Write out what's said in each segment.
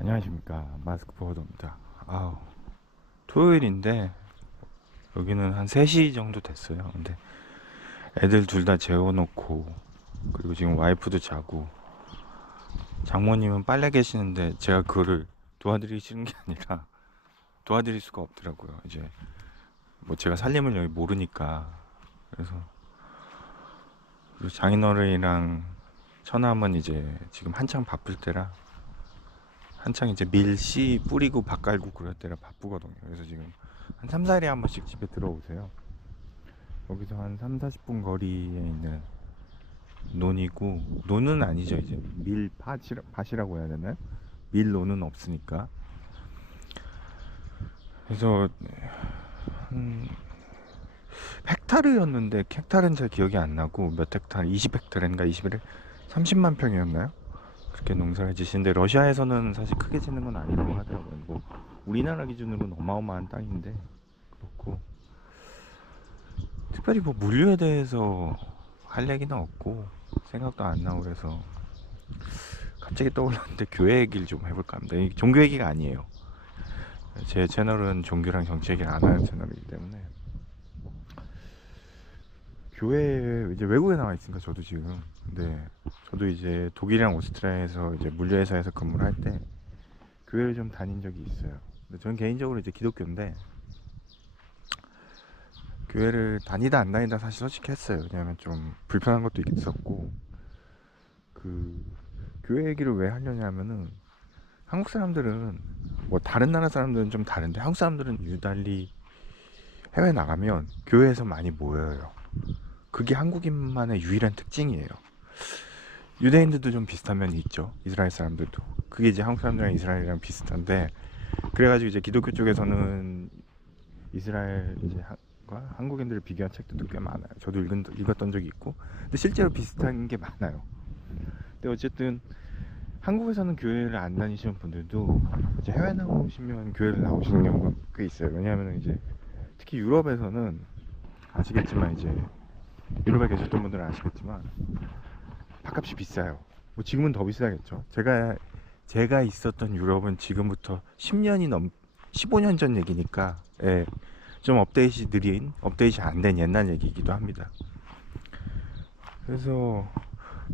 안녕하십니까, 마스크 버거입니다. 아우, 토요일인데 여기는 한 3시 정도 됐어요. 근데 애들 둘 다 재워놓고, 그리고 지금 와이프도 자고, 장모님은 빨래 계시는데 제가 그거를 도와드리기 싫은 게 아니라 도와드릴 수가 없더라고요. 이제 뭐 제가 살림을 여기 모르니까. 그래서 그리고 장인어른이랑 처남은 이제 지금 한창 바쁠 때라, 한창 이제 밀씨 뿌리고 밥 갈고 그럴 때라 바쁘거든요. 그래서 지금 한 3, 4일에 한 번씩 집에 들어오세요. 여기서 한 3, 40분 거리에 있는 논이고, 논은 아니죠. 이제 밭이라고 해야 되나요? 밀논은 없으니까. 그래서 한 헥타르였는데 헥타르는 잘 기억이 안 나고, 몇 헥타르, 20헥타르인가 21에 30만 평이었나요? 그렇게 농사를 지시는데, 러시아에서는 사실 크게 짓는 건 아니라고 하더라고요. 뭐 우리나라 기준으로는 어마어마한 땅인데, 그렇고 특별히 뭐 물류에 대해서 할 얘기는 없고 생각도 안 나고, 그래서 갑자기 떠올랐는데 교회 얘기를 좀 해볼까 합니다. 이 종교 얘기가 아니에요. 제 채널은 종교랑 정치 얘기를 안 하는 채널이기 때문에. 교회 이제 외국에 나와 있으니까 저도 지금. 근데 저도 이제 독일이랑 오스트리아에서 이제 물류회사에서 근무를 할 때 교회를 좀 다닌 적이 있어요. 근데 저는 개인적으로 이제 기독교인데, 교회를 다니다 안 다니다 사실 솔직히 했어요. 왜냐면 좀 불편한 것도 있었고, 그 교회 얘기를 왜 하려냐면은, 한국 사람들은, 뭐 다른 나라 사람들은 좀 다른데 한국 사람들은 유달리 해외 나가면 교회에서 많이 모여요. 그게 한국인만의 유일한 특징이에요. 유대인들도 좀 비슷한 면이 있죠. 이스라엘 사람들도. 그게 이제 한국 사람들이랑 이스라엘이랑 비슷한데, 그래가지고 이제 기독교 쪽에서는 이스라엘 이제 한국인들을 비교한 책들도 꽤 많아요. 저도 읽었던 적이 있고. 근데 실제로 비슷한 게 많아요. 근데 어쨌든 한국에서는 교회를 안 다니시는 분들도 이제 해외 나오시면 교회를 나오시는 경우가 꽤 있어요. 왜냐하면 이제 특히 유럽에서는, 아시겠지만 이제 유럽에 계셨던 분들은 아시겠지만 밥값이 비싸요. 뭐 지금은 더 비싸겠죠. 제가 있었던 유럽은 지금부터 10년이 15년 전 얘기니까, 예, 좀 업데이트 안 된 옛날 얘기이기도 합니다. 그래서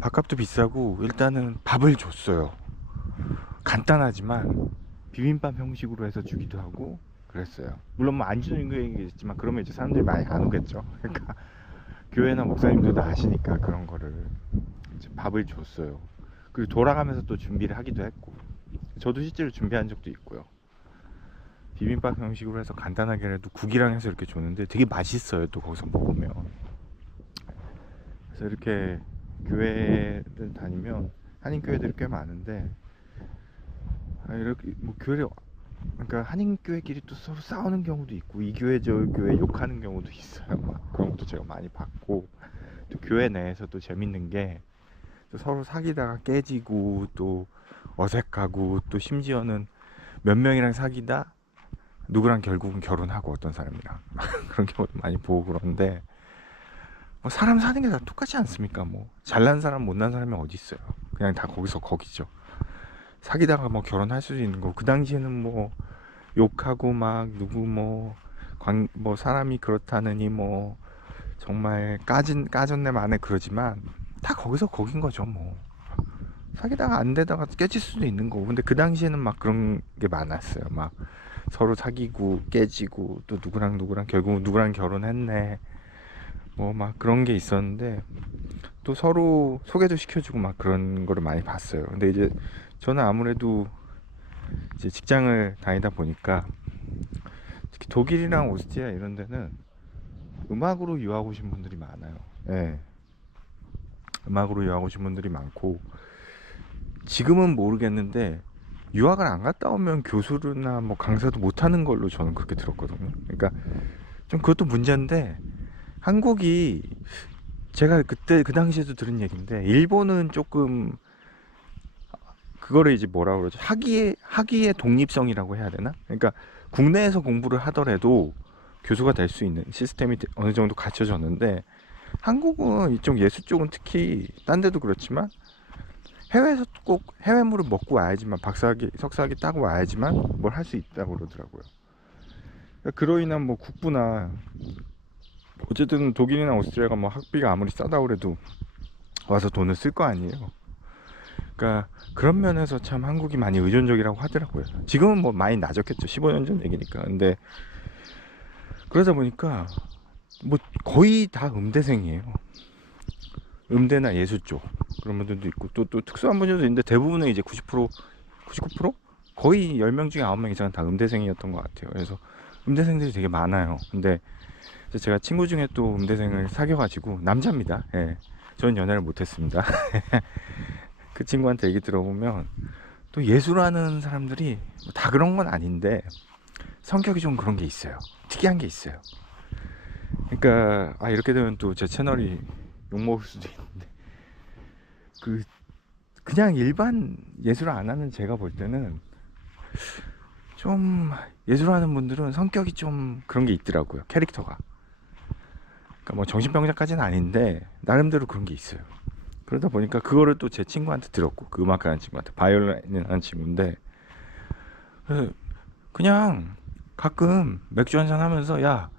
밥값도 비싸고, 일단은 밥을 줬어요. 간단하지만 비빔밥 형식으로 해서 주기도 하고 그랬어요. 물론 뭐 안 주는 게 있겠지만, 그러면 이제 사람들이 많이 안 오겠죠. 그러니까 교회나 목사님들도 아시니까 그런 거를 이제 밥을 줬어요. 그리고 돌아가면서 또 준비를 하기도 했고, 저도 실제로 준비한 적도 있고요. 비빔밥 형식으로 해서 간단하게라도 국이랑 해서 이렇게 줬는데 되게 맛있어요. 또 거기서 먹으면. 그래서 이렇게 교회를 다니면, 한인 교회들이 꽤 많은데, 이렇게 뭐 교회를, 그러니까 한인 교회끼리 또 서로 싸우는 경우도 있고, 이 교회 저 교회 욕하는 경우도 있어요. 막 그런 것도 제가 많이 봤고, 또 교회 내에서 또 재밌는 게, 또 서로 사귀다가 깨지고, 또 어색하고, 또 심지어는 몇 명이랑 사귀다 누구랑 결국은 결혼하고, 어떤 사람이랑 그런 경우도 많이 보고. 그런데 뭐 사람 사는 게 다 똑같지 않습니까? 뭐 잘난 사람 못난 사람이 어디 있어요. 그냥 다 거기서 거기죠. 사귀다가 뭐 결혼할 수도 있는 거고, 그 당시에는 뭐 욕하고 막 누구 뭐 사람이 그렇다느니 뭐 정말 까졌네 마네 그러지만, 다 거기서 거긴 거죠. 뭐 사귀다가 안 되다가 깨질 수도 있는 거고. 근데 그 당시에는 막 그런 게 많았어요. 막 서로 사귀고 깨지고, 또 누구랑 결국 누구랑 결혼했네 뭐 막 그런 게 있었는데, 또 서로 소개도 시켜주고 막 그런 거를 많이 봤어요. 근데 이제 저는 아무래도 이제 직장을 다니다 보니까, 특히 독일이랑 오스트리아 이런 데는 음악으로 유학 오신 분들이 많아요. 예. 음악으로 유학 오신 분들이 많고, 지금은 모르겠는데 유학을 안 갔다 오면 교수나 뭐 강사도 못 하는 걸로 저는 그렇게 들었거든요. 그러니까 좀 그것도 문제인데, 한국이, 제가 그때 그 당시에도 들은 얘기인데, 일본은 조금 그거를 이제 뭐라 그러죠? 학위의 독립성이라고 해야 되나? 그러니까 국내에서 공부를 하더라도 교수가 될 수 있는 시스템이 어느 정도 갖춰졌는데, 한국은 이쪽 예술 쪽은 특히 딴 데도 그렇지만 해외에서 꼭 해외물을 먹고 와야지만 박사학위 석사학위 따고 와야지만 뭘 할 수 있다고 그러더라고요. 그러니까 그로 인한 뭐 국부나 어쨌든 독일이나 오스트리아가 뭐 학비가 아무리 싸다 그래도 와서 돈을 쓸 거 아니에요. 그러니까 그런 면에서 참 한국이 많이 의존적이라고 하더라고요. 지금은 뭐 많이 낮았겠죠. 15년 전 얘기니까. 근데 그러다 보니까 뭐 거의 다 음대생이에요. 음대나 예술 쪽 그런 분들도 있고 또 특수한 분들도 있는데 대부분은 이제 90% 99% 거의 10명 중에 9명 이상은 다 음대생이었던 것 같아요. 그래서 음대생들이 되게 많아요. 근데 제가 친구 중에 또 음대생을 사귀어가지고 남자입니다. 예. 저는 연애를 못했습니다. 그 친구한테 얘기 들어보면 또 예술하는 사람들이 다 그런 건 아닌데 성격이 좀 그런 게 있어요. 특이한 게 있어요. 그러니까 이렇게 되면 또 제 채널이 욕먹을 수도 있는데 그냥 일반 예술 안 하는 제가 볼 때는 좀 예술하는 분들은 성격이 좀 그런 게 있더라고요. 캐릭터가. 그러니까 뭐 정신병자까지는 아닌데 나름대로 그런 게 있어요. 그러다 보니까 그거를 또 제 친구한테 들었고 그 음악하는 친구한테 바이올린 하는 친구인데 그냥 가끔 맥주 한잔 하면서 야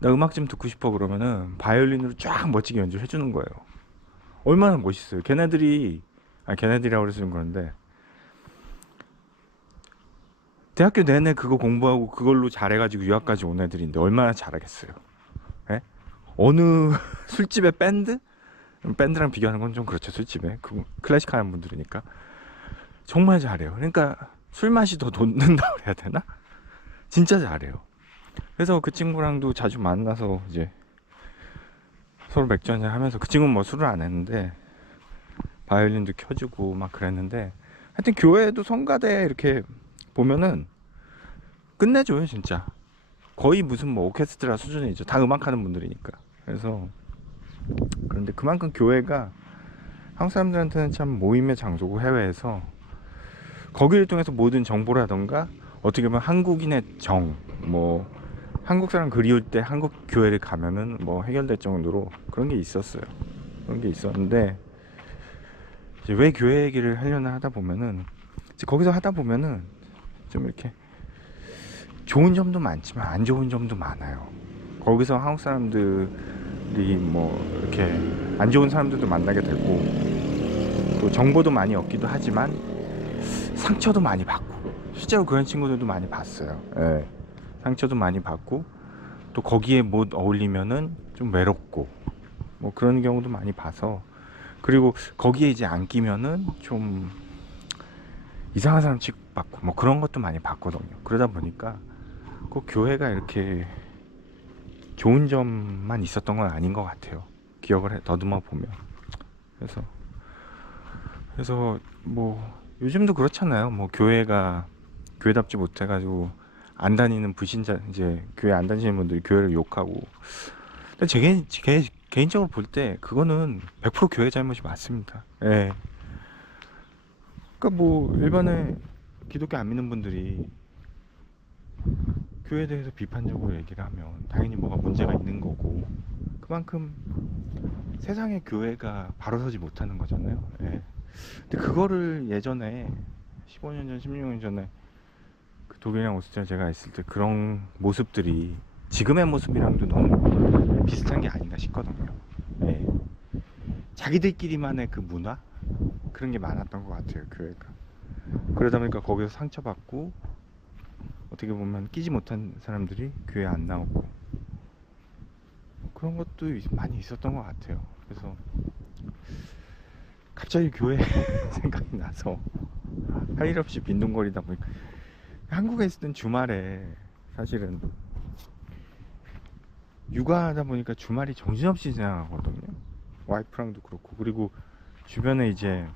나 음악 좀 듣고 싶어 그러면은 바이올린으로 쫙 멋지게 연주를 해주는 거예요. 얼마나 멋있어요. 걔네들이라고 그래서 좀 그런데 대학교 내내 그거 공부하고 그걸로 잘해가지고 유학까지 온 애들인데 얼마나 잘하겠어요. 예? 어느 술집의 밴드랑 비교하는 건 좀 그렇죠. 술집에 그 클래식 하는 분들이니까 정말 잘해요. 그러니까 술 맛이 더 돋는다고 해야 되나? 진짜 잘해요. 그래서 그 친구랑도 자주 만나서 이제 서로 맥주 한잔 하면서 그 친구는 뭐 술을 안 했는데 바이올린도 켜주고 막 그랬는데 하여튼 교회도 성가대 이렇게 보면은 끝내줘요 진짜. 거의 무슨 뭐 오케스트라 수준이죠. 다 음악하는 분들이니까. 그래서 그런데 그만큼 교회가 한국 사람들한테는 참 모임의 장소고 해외에서 거기를 통해서 모든 정보라던가 어떻게 보면 한국인의 뭐 한국 사람 그리울 때 한국 교회를 가면은 뭐 해결될 정도로 그런 게 있었어요. 그런 게 있었는데 이제 왜 교회 얘기를 하려나 하다 보면은 이제 거기서 하다 보면은 좀 이렇게 좋은 점도 많지만 안 좋은 점도 많아요. 거기서 한국 사람들이 뭐 이렇게 안 좋은 사람들도 만나게 되고 또 정보도 많이 얻기도 하지만 상처도 많이 받고 실제로 그런 친구들도 많이 봤어요. 예. 상처도 많이 받고 또 거기에 못 어울리면은 좀 외롭고 뭐 그런 경우도 많이 봐서 그리고 거기에 이제 안 끼면은 좀 이상한 사람 취급받고 뭐 그런 것도 많이 봤거든요. 그러다 보니까 꼭 교회가 이렇게 좋은 점만 있었던 건 아닌 것 같아요. 기억을 더듬어 보면. 그래서 뭐 요즘도 그렇잖아요. 뭐 교회가 교회답지 못해가지고 안 다니는 불신자 이제 교회 안 다니시는 분들이 교회를 욕하고. 근데 제 개인적으로 볼 때 그거는 100% 교회 잘못이 맞습니다. 예. 그러니까 뭐 일반의 기독교 안 믿는 분들이 교회에 대해서 비판적으로 얘기를 하면 당연히 뭐가 문제가 있는 거고 그만큼 세상의 교회가 바로 서지 못하는 거잖아요. 예. 근데 그거를 예전에 15년 전, 16년 전에 그 독일이랑 오스트리아 제가 있을 때 그런 모습들이 지금의 모습이랑도 너무 비슷한 게 아닌가 싶거든요. 예. 자기들끼리만의 그 문화 그런 게 많았던 것 같아요. 교회가. 그러다 보니까 거기서 상처받고 어떻게 보면 끼지 못한 사람들이 교회 안 나오고 그런 것도 많이 있었던 것 같아요. 그래서 갑자기 교회 생각이 나서 할 일 없이 빈둥거리다 보니까 한국에 있을 땐 주말에 사실은 육아하다 보니까 주말이 정신없이 지나가거든요. 와이프랑도 그렇고 그리고 주변에 이제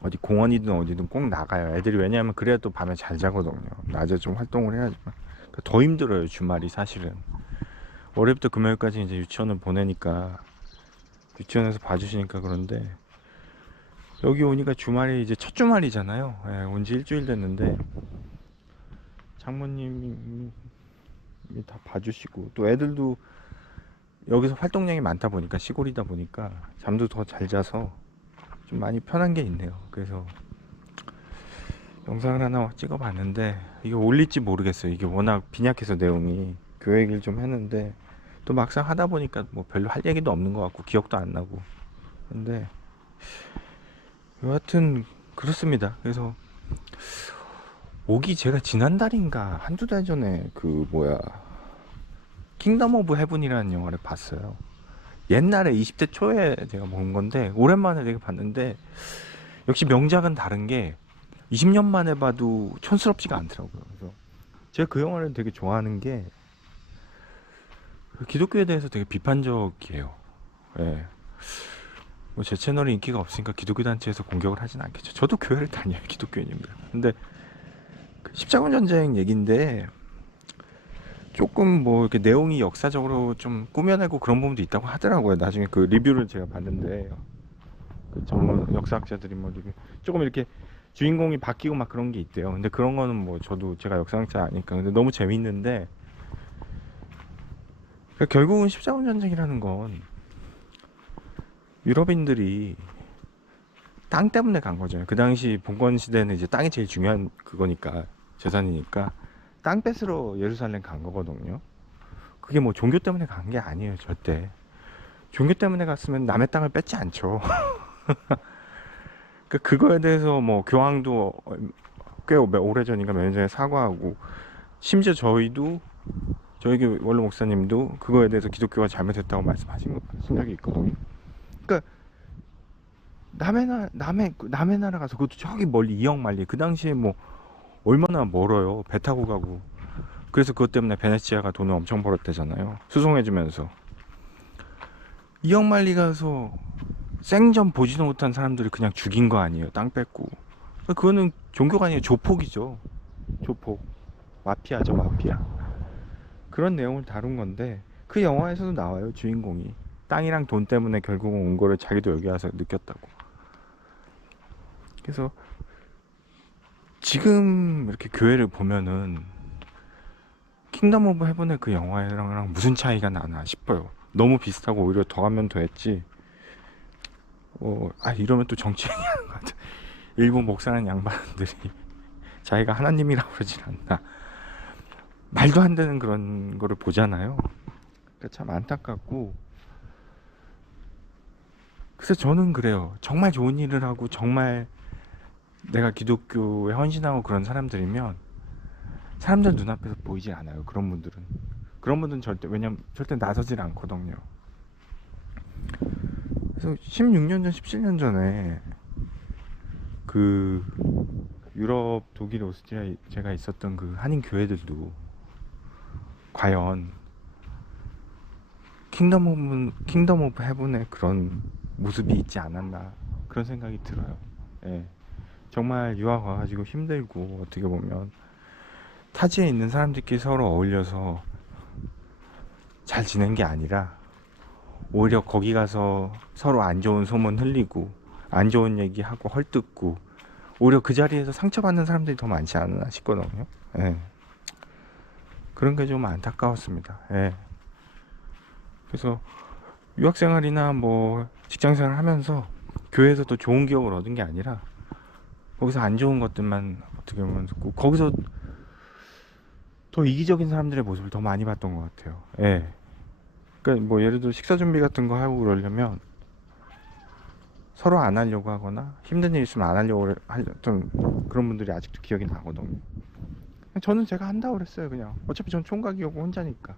어디 공원이든 어디든 꼭 나가요. 애들이 왜냐하면 그래야 또 밤에 잘 자거든요. 낮에 좀 활동을 해야지만 그러니까 더 힘들어요. 주말이 사실은 월요일부터 금요일까지 이제 유치원을 보내니까 유치원에서 봐주시니까 그런데 여기 오니까 주말이 이제 첫 주말이잖아요. 예, 온지 일주일 됐는데 장모님이 다 봐주시고 또 애들도 여기서 활동량이 많다 보니까 시골이다 보니까 잠도 더 잘 자서 좀 많이 편한 게 있네요. 그래서 영상을 하나 찍어봤는데 이게 올릴지 모르겠어요. 이게 워낙 빈약해서 내용이 교회 얘기를 좀 했는데 또 막상 하다 보니까 뭐 별로 할 얘기도 없는 것 같고 기억도 안 나고. 근데 여하튼 그렇습니다. 그래서 오기 제가 지난달인가 한두 달 전에 그 뭐야 킹덤 오브 헤븐이라는 영화를 봤어요. 옛날에 20대 초에 제가 본 건데 오랜만에 되게 봤는데 역시 명작은 다른 게 20년 만에 봐도 촌스럽지가 않더라고요. 그래서 제가 그 영화를 되게 좋아하는 게 기독교에 대해서 되게 비판적이에요. 예. 뭐 제 채널에 인기가 없으니까 기독교 단체에서 공격을 하진 않겠죠. 저도 교회를 다녀요, 기독교인입니다. 근데 그 십자군 전쟁 얘긴데 조금 뭐 이렇게 내용이 역사적으로 좀 꾸며내고 그런 부분도 있다고 하더라고요. 나중에 그 리뷰를 제가 봤는데 그 전문 역사학자들이 뭐 리뷰 조금 이렇게 주인공이 바뀌고 막 그런 게 있대요. 근데 그런 거는 뭐 저도 제가 역사학자 아니까 근데 너무 재밌는데 그러니까 결국은 십자군 전쟁이라는 건 유럽인들이 땅 때문에 간 거죠. 그 당시 봉건 시대는 이제 땅이 제일 중요한 그거니까 재산이니까 땅 뺏으러 예루살렘 간 거거든요. 그게 뭐 종교 때문에 간 게 아니에요, 절대. 종교 때문에 갔으면 남의 땅을 뺏지 않죠. 그거에 대해서 뭐 교황도 꽤 오래전인가 몇 년 전에 사과하고 심지어 저희 교회 원로 목사님도 그거에 대해서 기독교가 잘못했다고 말씀하신 적이 있거든요. 그러니까 남의 나라 가서 그것도 저기 멀리 이역만리 그 당시에 뭐 얼마나 멀어요. 배 타고 가고. 그래서 그것 때문에 베네치아가 돈을 엄청 벌었대잖아요. 수송해주면서. 이역만리 가서 생전 보지도 못한 사람들을 그냥 죽인 거 아니에요. 땅 뺏고. 그거는 종교가 아니에요. 조폭이죠. 조폭. 마피아죠, 마피아. 그런 내용을 다룬 건데 그 영화에서도 나와요. 주인공이. 땅이랑 돈 때문에 결국은 온 거를 자기도 여기 와서 느꼈다고. 그래서 지금 이렇게 교회를 보면은 킹덤 오브 헤븐의 그 영화랑 무슨 차이가 나나 싶어요. 너무 비슷하고 오히려 더하면 더했지. 이러면 또 정치 얘기하는 것 같아. 일부 목사는 양반들이 자기가 하나님이라고 그러진 않나. 말도 안 되는 그런 거를 보잖아요. 그러니까 참 안타깝고. 그래서 저는 그래요. 정말 좋은 일을 하고 정말 내가 기독교에 헌신하고 그런 사람들이면 사람들 눈앞에서 보이지 않아요. 그런 분들은 왜냐면 절대 나서질 않거든요. 그래서 16년 전 17년 전에 그 유럽 독일 오스트리아 제가 있었던 그 한인 교회들도 과연 킹덤 오브 헤븐의 그런 모습이 있지 않았나 그런 생각이 들어요. 예. 정말 유학 와가지고 힘들고 어떻게 보면 타지에 있는 사람들끼리 서로 어울려서 잘 지낸 게 아니라 오히려 거기 가서 서로 안 좋은 소문 흘리고 안 좋은 얘기하고 헐뜯고 오히려 그 자리에서 상처받는 사람들이 더 많지 않나 싶거든요. 예. 그런 게 좀 안타까웠습니다. 예. 그래서 유학생활이나 뭐 직장생활 하면서 교회에서도 좋은 기억을 얻은 게 아니라 거기서 안 좋은 것들만 어떻게 보면 듣고 거기서 더 이기적인 사람들의 모습을 더 많이 봤던 것 같아요. 예. 그러니까 뭐 예를 들어 식사 준비 같은 거 하고 그러려면 서로 안 하려고 하거나 힘든 일 있으면 안 하려고 하던 그런 분들이 아직도 기억이 나거든요. 저는 제가 한다고 그랬어요. 그냥 어차피 전 총각이고 혼자니까.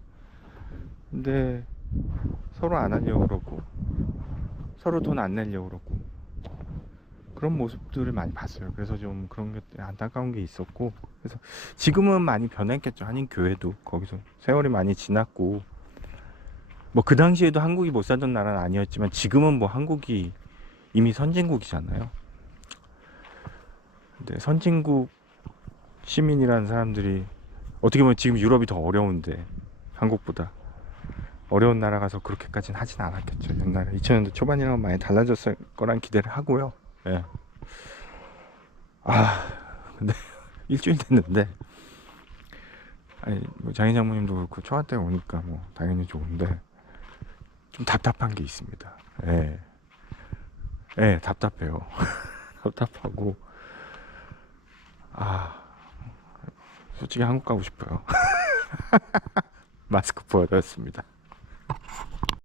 근데 서로 안 하려고 그러고 서로 돈 안 내려고 그러고 그런 모습들을 많이 봤어요. 그래서 좀 그런 게 안타까운 게 있었고 그래서 지금은 많이 변했겠죠. 한인 교회도 거기서 세월이 많이 지났고 뭐 그 당시에도 한국이 못 살던 나라는 아니었지만 지금은 뭐 한국이 이미 선진국이잖아요. 근데 선진국 시민이라는 사람들이 어떻게 보면 지금 유럽이 더 어려운데 한국보다 어려운 나라 가서 그렇게까지는 하진 않았겠죠. 옛날에 2000년대 초반이라면 많이 달라졌을 거란 기대를 하고요. 예. 근데 일주일 됐는데 아니 뭐 장인 장모님도 그렇고 초아 때 오니까 뭐 당연히 좋은데 좀 답답한 게 있습니다. 예. 예, 답답해요. 답답하고, 아, 솔직히 한국 가고 싶어요. 마스크 보여드렸습니다.